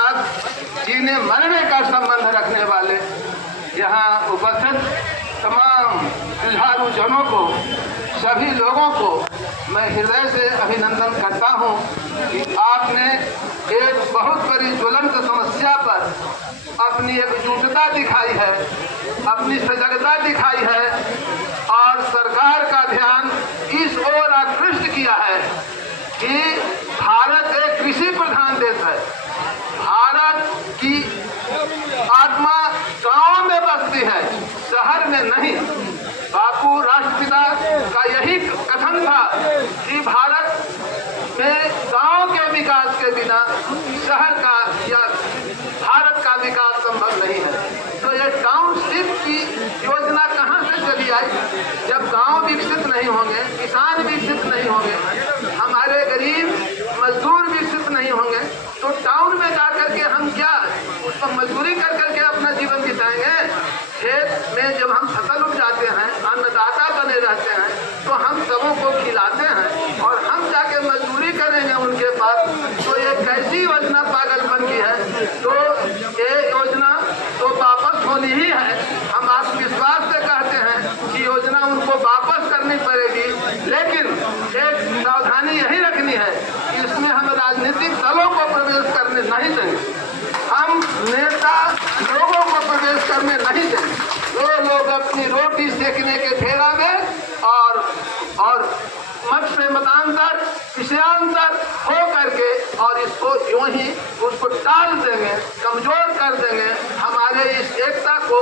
साथ जीने मरने का संबंध रखने वाले यहाँ उपस्थित तमाम जुझारू जनों को, सभी लोगों को मैं हृदय से अभिनंदन करता हूँ कि आपने एक बहुत बड़ी ज्वलंत समस्या पर अपनी एकजुटता दिखाई है, अपनी सजगता दिखाई है और सरकार का ध्यान इस ओर आकृष्ट किया है कि भारत एक कृषि प्रधान देश है। भारत की आत्मा गांव में बसती है, शहर में नहीं। बापू राष्ट्रपिता का यही कथन था कि भारत में गांव के विकास के बिना शहर का या भारत का विकास संभव नहीं है। तो ये टाउनशिप की योजना कहाँ से चली आई? जब गांव विकसित नहीं होंगे, किसान विकसित नहीं होंगे, हमारे गरीब मजदूर विकसित नहीं होंगे, तो टाउन में जाकर के हम क्या उस पर मजदूरी कर करके अपना जीवन बिताएंगे? खेत में जब हम फसल उपजाते हैं, अन्नदाता बने रहते हैं, तो हम सबों को खिलाते हैं और हम जाके मजदूरी करेंगे उनके पास। तो ये कैसी योजना पागलपन की है? तो ये योजना तो वापस होनी ही है। हम आत्मविश्वास से कहते हैं कि योजना उनको वापस करनी पड़ेगी, लेकिन एक सावधानी यही रखनी है कि इसमें हम राजनीतिक दलों को प्रवेश करने नहीं देंगे, हम नेता लोगों को प्रवेश करने नहीं देंगे। वो लोग अपनी रोटी सेकने के फेरा में और मत से मतांतर विषयांतर हो करके और इसको यूं ही उसको टाल देंगे, कमजोर कर देंगे, हमारे इस एकता को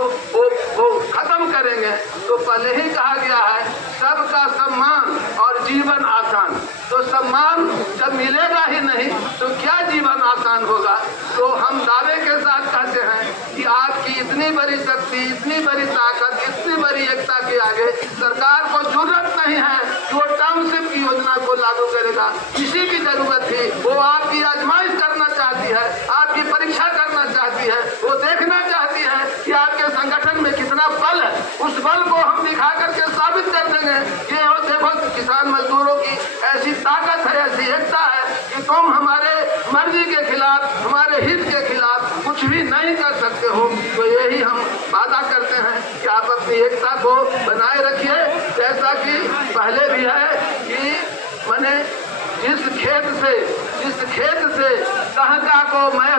वो खत्म करेंगे। तो पहले ही कहा गया है सबका सम्मान और जीवन आसान। तो सम्मान जब मिलेगा ही नहीं तो क्या जीवन आसान होगा? तो हम दावे के साथ कहते हैं कि आपकी इतनी बड़ी शक्ति, इतनी बड़ी ताकत, इतनी बड़ी एकता के आगे सरकार को जरूरत नहीं है कि वो टाउनशिप की योजना को लागू करेगा। किसी की जरूरत थी, वो आपकी आजमाइश करना चाहती है, आपकी परीक्षा करना चाहती है, वो देखना चाहती है कि आपके संगठन में कितना बल है। उस बल को हम दिखा करके साबित कर देंगे कि देखो किसान मजदूरों की ऐसी ताकत है, ऐसी एकता है कि तुम हमारे मर्जी के खिलाफ, हमारे हित के खिलाफ कुछ भी नहीं कर सकते हो। तो यही हम वादा करते हैं कि आप अपनी एकता को बनाए रखिए। जैसा कि पहले भी है कि मैंने जिस खेत से सहका को मैं